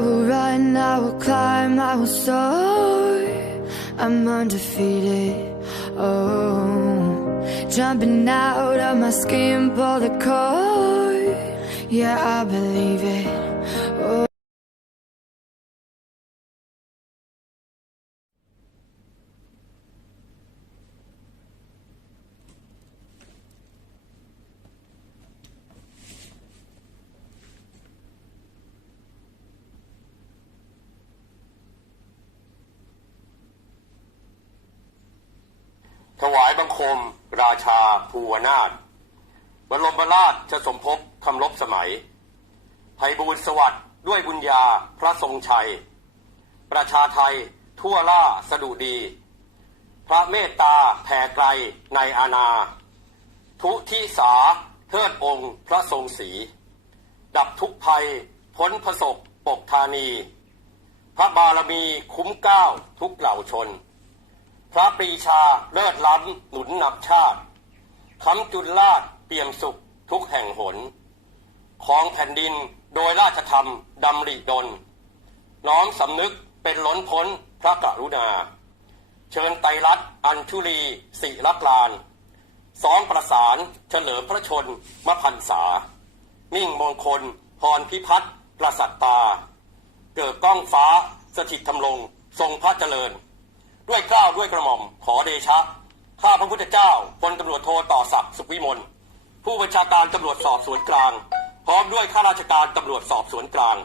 will run, I will climb, I will soar. I'm undefeated. Oh, jumping out of my skin, pull the cord. Yeah, I believe it. ถวายบังคม ราชาภูวนาถบรมราชจะสมภพคำลบสมัยไพบูลสวัสดิ์ด้วยบุญญาพระทรงชัย ประชาไทยทั่วล่าสดุดี พระเมตตาแผ่ไกลในอาณา ทุทิสาเทิดองค์พระทรงศรีดับทุกภัยพ้นผสบปกธานี พระบารมีคุ้มก้าวทุกเหล่าชน พระปรีชาเลิศล้ำหนุนนำชาติคำจุลลาดเปี่ยมสุขทุกแห่งหนของแผ่นดินโดยราชธรรมดำริดล น้อมสำนึกเป็นล้นพ้นพระกรุณา เชิญไตรรัตน์อัญชุลีสิรักลาน สองประสานเฉลิมพระชนมพันษา มิ่งมงคลพรพิพัฒน์ประสัตตา เกิดก้องฟ้าสถิตธรรมลงทรงพระเจริญ ด้วยเกล้าวด้วยกระหม่อม ขอเดชะ ข้าพระพุทธเจ้าพลตำรวจโทต่อศักดิ์สุขวิมล ผู้บัญชาการตำรวจสอบสวนกลาง พร้อมด้วยข้าราชการตำรวจสอบสวนกลาง